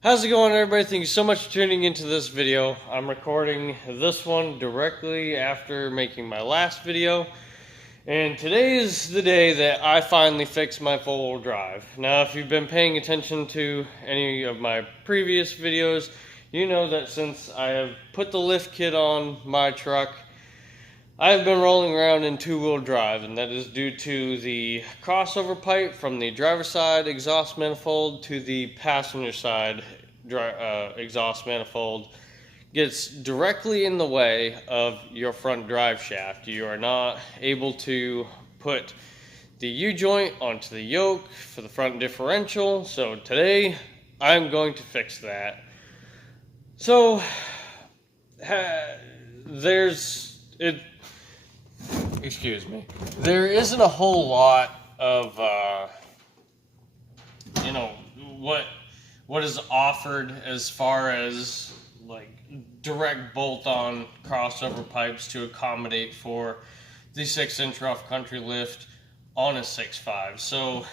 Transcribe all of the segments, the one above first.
How's it going, everybody? Thank you so much for tuning into this video. I'm recording this one directly after making my last video, and today is the day that I finally fixed my four-wheel drive. Now, if you've been paying attention to any of my previous videos, you know that since I have put the lift kit on my truck, I've been rolling around in two-wheel drive, and that is due to the crossover pipe from the driver's side exhaust manifold to the passenger side exhaust manifold gets directly in the way of your front drive shaft. You are not able to put the U-joint onto the yoke for the front differential, so today I'm going to fix that. So, there isn't a whole lot of, what is offered as far as like direct bolt-on crossover pipes to accommodate for the 6-inch rough country lift on a 6.5. So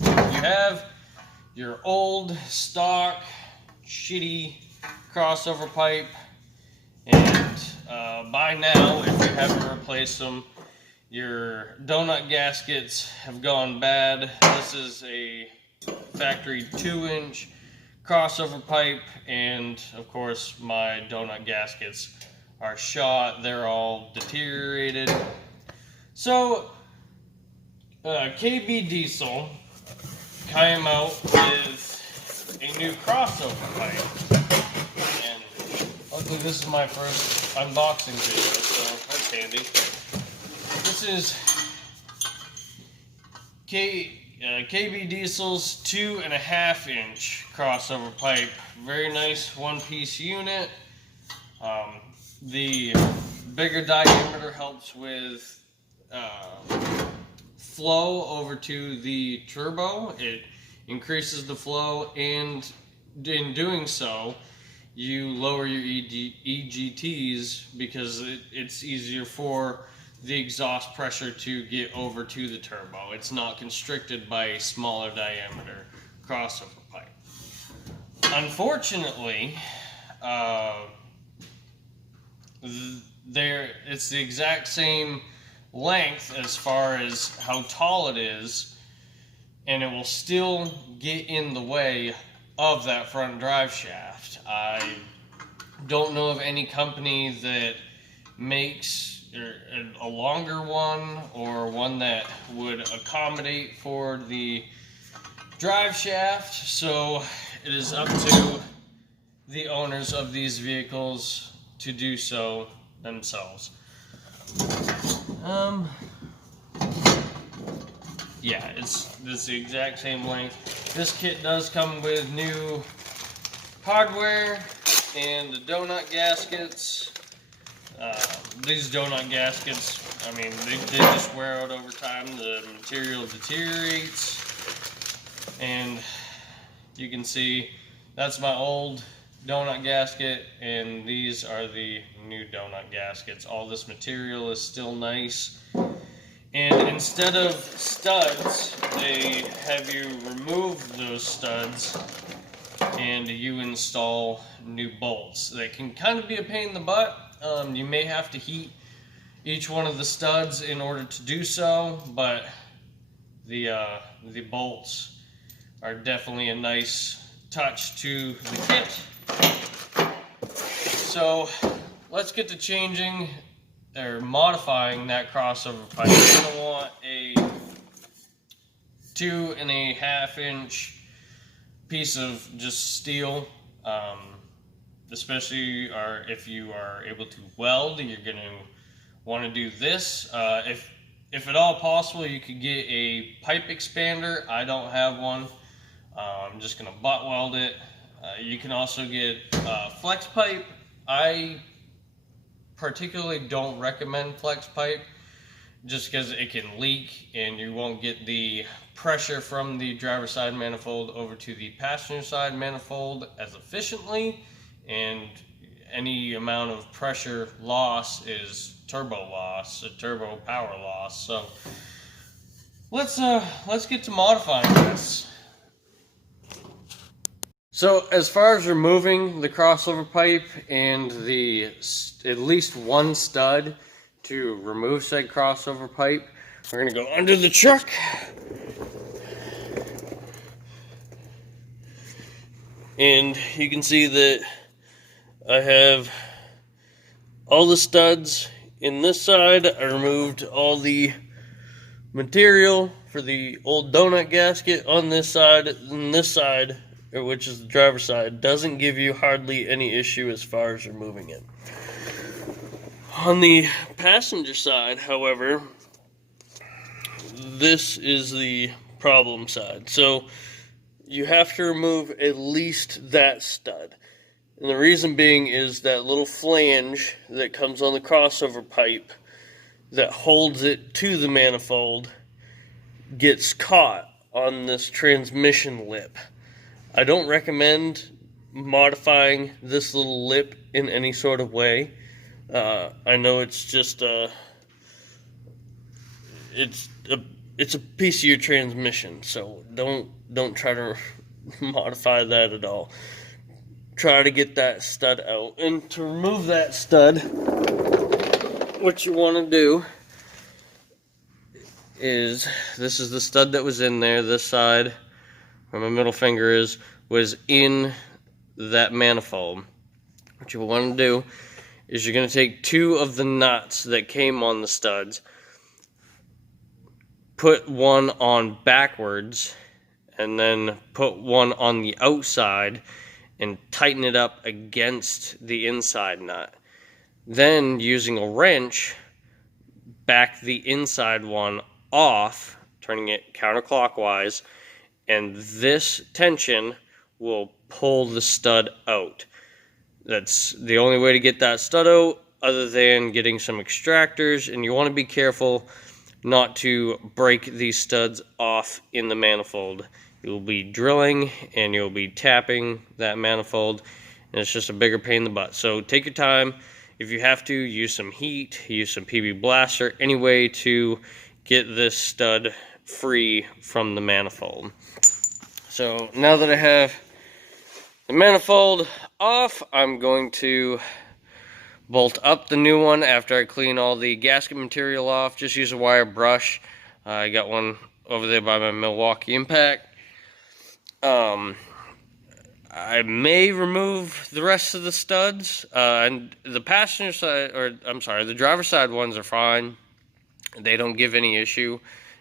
you have your old stock shitty crossover pipe, and by now, if you haven't replaced them, your donut gaskets have gone bad. This is a factory 2-inch crossover pipe, and of course my donut gaskets are shot. They're all deteriorated. So KBDiesel came out with a new crossover pipe, and luckily this is my first unboxing video, so that's handy. This is KBDiesels 2.5-inch crossover pipe. Very nice one-piece unit. The bigger diameter helps with flow over to the turbo. It increases the flow, and in doing so, you lower your EGTs because it's easier for the exhaust pressure to get over to the turbo. It's not constricted by a smaller diameter crossover pipe. Unfortunately, it's the exact same length as far as how tall it is, and it will still get in the way of that front drive shaft. I don't know of any company that makes a longer one or one that would accommodate for the drive shaft, so it is up to the owners of these vehicles to do so themselves. Yeah, it's the exact same length. This kit does come with new hardware and the donut gaskets. These donut gaskets, I mean, they just wear out over time. The material deteriorates, and you can see that's my old donut gasket, and these are the new donut gaskets. All this material is still nice, and instead of studs, they have you remove those studs and you install new bolts. They can kind of be a pain in the butt. You may have to heat each one of the studs in order to do so, but the bolts are definitely a nice touch to the kit. So let's get to changing or modifying that crossover pipe. You're going to want a 2.5-inch piece of just steel. Especially if you are able to weld, you're going to want to do this. If at all possible, you could get a pipe expander. I don't have one. I'm just going to butt weld it. You can also get flex pipe. I particularly don't recommend flex pipe just because it can leak and you won't get the pressure from the driver's side manifold over to the passenger side manifold as efficiently, and any amount of pressure loss is turbo loss, a turbo power loss. So let's get to modifying this. So as far as removing the crossover pipe and the at least one stud to remove said crossover pipe, we're going to go under the truck. And you can see that I have all the studs in this side. I removed all the material for the old donut gasket on this side, and this side, which is the driver's side, doesn't give you hardly any issue as far as removing it. On the passenger side, however, this is the problem side. So you have to remove at least that stud. And the reason being is that little flange that comes on the crossover pipe that holds it to the manifold gets caught on this transmission lip. I don't recommend modifying this little lip in any sort of way. I know it's just it's a piece of your transmission, so don't try to modify that at all. Try to get that stud out. And to remove that stud, what you want to do is, this is the stud that was in there. This side, where my middle finger is, was in that manifold. What you want to do is you're going to take two of the nuts that came on the studs, put one on backwards, and then put one on the outside and tighten it up against the inside nut. Then, using a wrench, back the inside one off, turning it counterclockwise, and this tension will pull the stud out. That's the only way to get that stud out, other than getting some extractors, and you want to be careful not to break these studs off in the manifold. You'll be drilling and you'll be tapping that manifold, and it's just a bigger pain in the butt. So take your time. If you have to, use some heat, use some PB blaster, any way to get this stud free from the manifold. So now that I have the manifold off, I'm going to bolt up the new one after I clean all the gasket material off. Just use a wire brush. I got one over there by my Milwaukee Impact. I may remove the rest of the studs, and the passenger side, or I'm sorry, the driver's side ones are fine. They don't give any issue,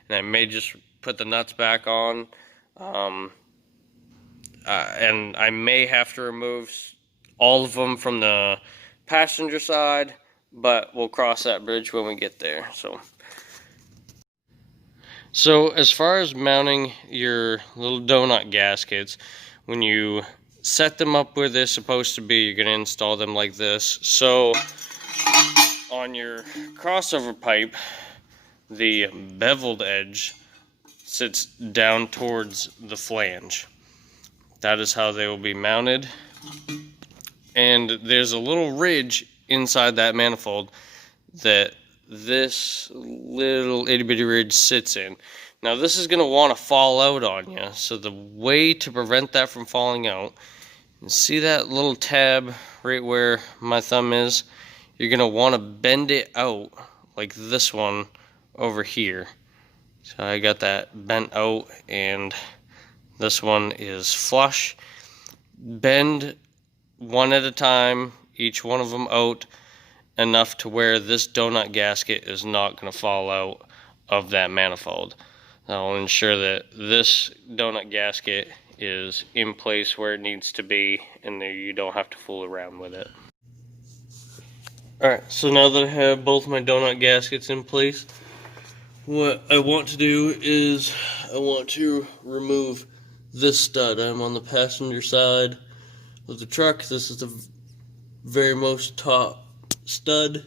and I may just put the nuts back on. And I may have to remove all of them from the passenger side, but we'll cross that bridge when we get there. So as far as mounting your little donut gaskets, when you set them up where they're supposed to be, you're going to install them like this. So on your crossover pipe, the beveled edge sits down towards the flange. That is how they will be mounted. And there's a little ridge inside that manifold that this little itty bitty ridge sits in. Now this is going to want to fall out on you. So the way to prevent that from falling out, you see that little tab right where my thumb is? You're going to want to bend it out like this one over here. So I got that bent out, and this one is flush. Bend one at a time, each one of them out enough to where this donut gasket is not going to fall out of that manifold. I'll ensure that this donut gasket is in place where it needs to be, and you don't have to fool around with it. Alright, so now that I have both my donut gaskets in place, what I want to do is I want to remove this stud. I'm on the passenger side of the truck. This is the very most top stud,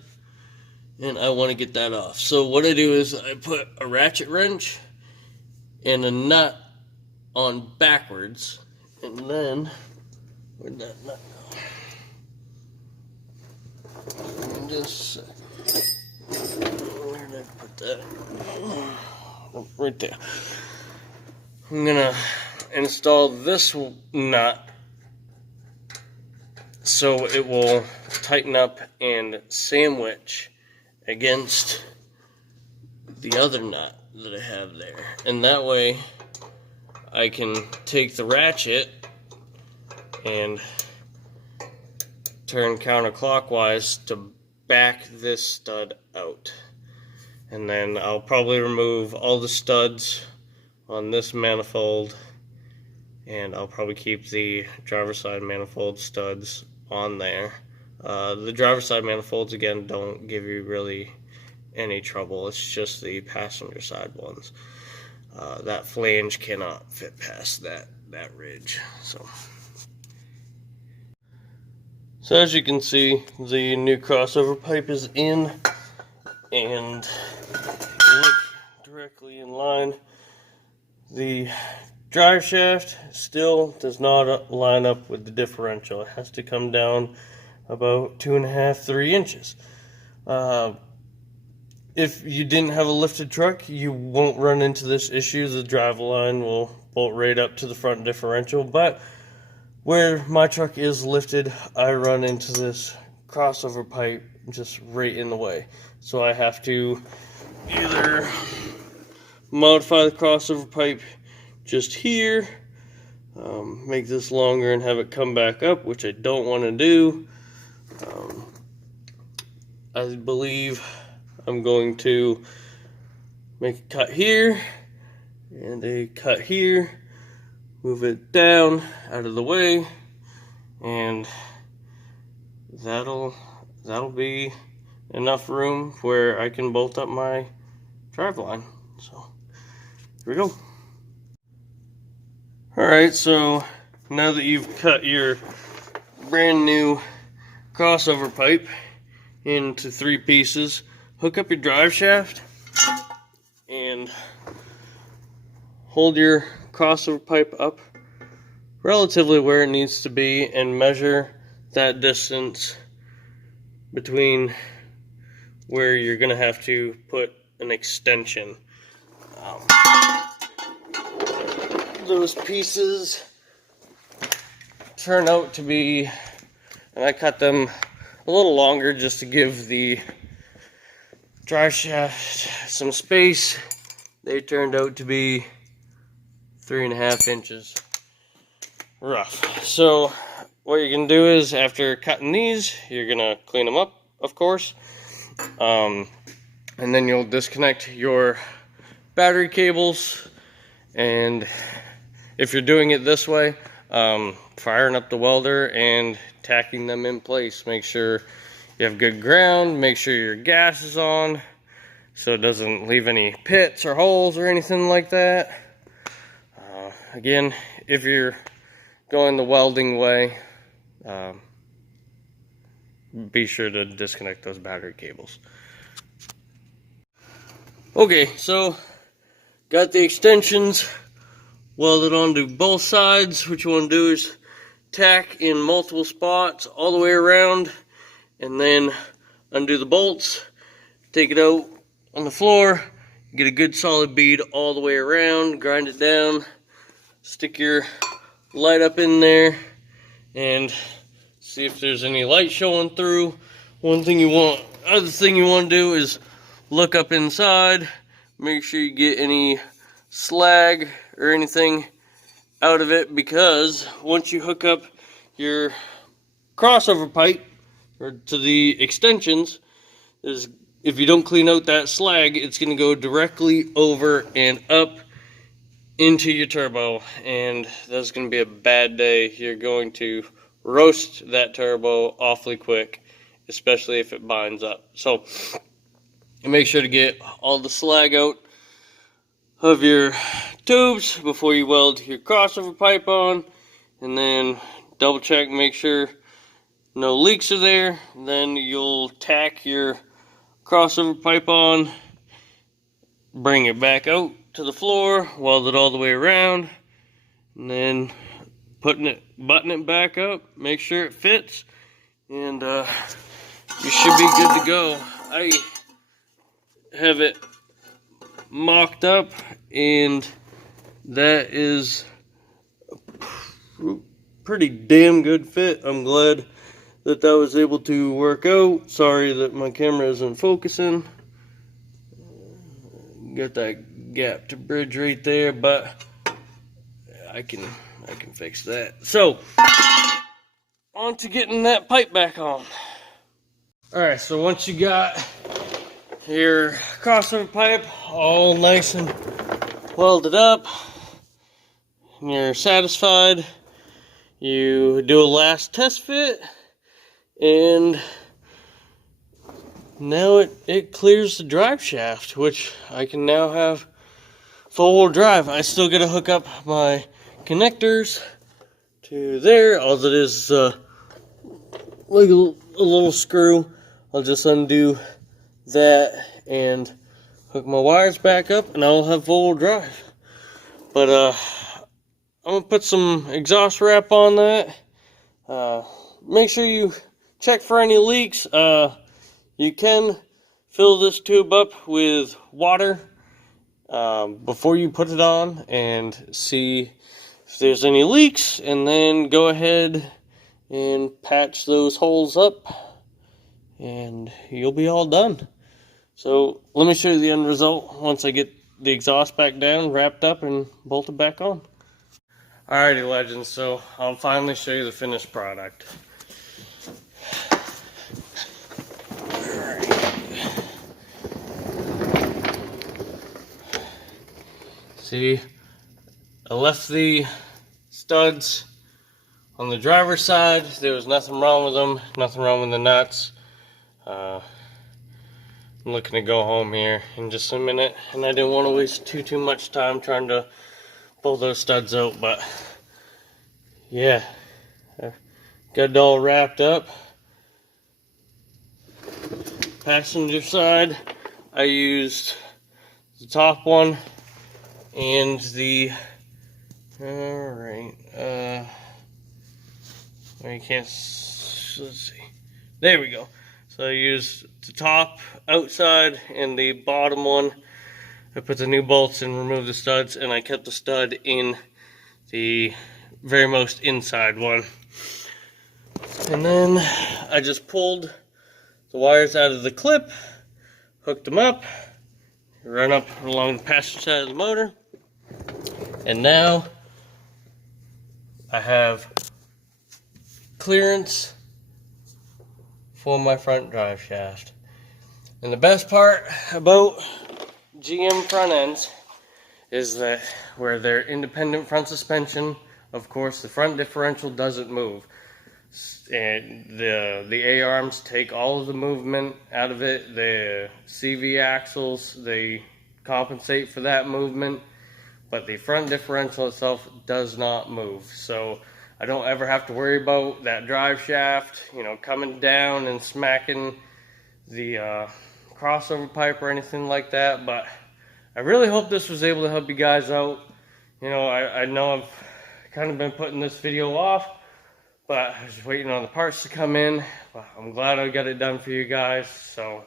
and I want to get that off. So what I do is I put a ratchet wrench and a nut on backwards, and then where'd that nut go? Just a second. Where did I put that? Oh, right there. I'm gonna install this nut so it will tighten up and sandwich against the other nut that I have there. And that way I can take the ratchet and turn counterclockwise to back this stud out. And then I'll probably remove all the studs on this manifold, and I'll probably keep the driver's side manifold studs on there. The driver's side manifolds, again, don't give you really any trouble. It's just the passenger side ones. That flange cannot fit past that ridge. So as you can see, the new crossover pipe is in, and look directly in line. The drive shaft still does not line up with the differential. It has to come down about 2.5 to 3 inches. If you didn't have a lifted truck, you won't run into this issue. The drive line will bolt right up to the front differential, but where my truck is lifted, I run into this crossover pipe just right in the way. So I have to either modify the crossover pipe just here, make this longer and have it come back up, which I don't want to do. I believe I'm going to make a cut here and a cut here, move it down out of the way, and that'll be enough room where I can bolt up my drive line. So here we go. Alright, so now that you've cut your brand new crossover pipe into 3 pieces, hook up your drive shaft and hold your crossover pipe up relatively where it needs to be and measure that distance between where you're going to have to put an extension. Those pieces turn out to be, and I cut them a little longer just to give the drive shaft some space. They turned out to be 3.5 inches rough. So what you're gonna do is, after cutting these, you're gonna clean them up, of course, and then you'll disconnect your battery cables. And if you're doing it this way, firing up the welder and tacking them in place, make sure you have good ground, make sure your gas is on so it doesn't leave any pits or holes or anything like that. Again, if you're going the welding way, be sure to disconnect those battery cables. Okay, so got the extensions welded onto both sides. What you want to do is tack in multiple spots all the way around, and then undo the bolts, take it out on the floor, get a good solid bead all the way around, grind it down, stick your light up in there and see if there's any light showing through. Other thing you want to do is look up inside, make sure you get any slag or anything out of it, because once you hook up your crossover pipe or to the extensions, if you don't clean out that slag, it's going to go directly over and up into your turbo, and that's going to be a bad day. You're going to roast that turbo awfully quick, especially if it binds up. So make sure to get all the slag out of your tubes before you weld your crossover pipe on, and then double check, make sure no leaks are there. Then you'll tack your crossover pipe on, bring it back out to the floor, weld it all the way around, and then button it back up, make sure it fits, and you should be good to go. I have it mocked up, and that is pretty damn good fit. I'm glad that was able to work out. Sorry that my camera isn't focusing. Got that gap to bridge right there, but I can fix that. So, on to getting that pipe back on. Alright, so once you got your crossover pipe all nice and welded up, and you're satisfied, you do a last test fit, and now it clears the drive shaft, which I can now have full wheel drive. I still gotta hook up my connectors to there. All it is like a little screw. I'll just undo that and hook my wires back up, and I'll have full wheel drive. But I'm gonna put some exhaust wrap on that. Make sure you check for any leaks. You can fill this tube up with water before you put it on and see if there's any leaks, and then go ahead and patch those holes up, and you'll be all done. So let me show you the end result once I get the exhaust back down, wrapped up, and bolted back on. Alrighty, legends, so I'll finally show you the finished product. See, I left the studs on the driver's side. There was nothing wrong with them, nothing wrong with the nuts. I'm looking to go home here in just a minute, and I didn't want to waste too much time trying to pull those studs out, but yeah, I got it all wrapped up. Passenger side, I used the top one and the, alright, you can't, let's see, there we go. So I used the top outside and the bottom one. I put the new bolts and removed the studs, and I kept the stud in the very most inside one. And then I just pulled the wires out of the clip, hooked them up, run up along the passenger side of the motor, and now I have clearance for my front drive shaft. And the best part about GM front ends is that where they're independent front suspension, of course the front differential doesn't move, and the A-arms take all of the movement out of it. The CV axles, they compensate for that movement, but the front differential itself does not move. So I don't ever have to worry about that drive shaft, you know, coming down and smacking the crossover pipe or anything like that. But I really hope this was able to help you guys out. You know, I know I've kind of been putting this video off, but I was waiting on the parts to come in. But I'm glad I got it done for you guys. So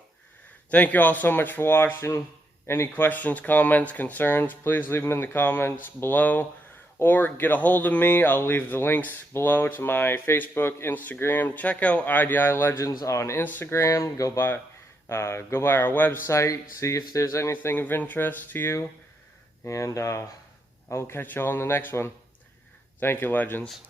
thank you all so much for watching. Any questions, comments, concerns, please leave them in the comments below, or get a hold of me. I'll leave the links below to my Facebook, Instagram. Check out IDI Legends on Instagram. Go by our website, see if there's anything of interest to you, and I will catch you all in the next one. Thank you, Legends.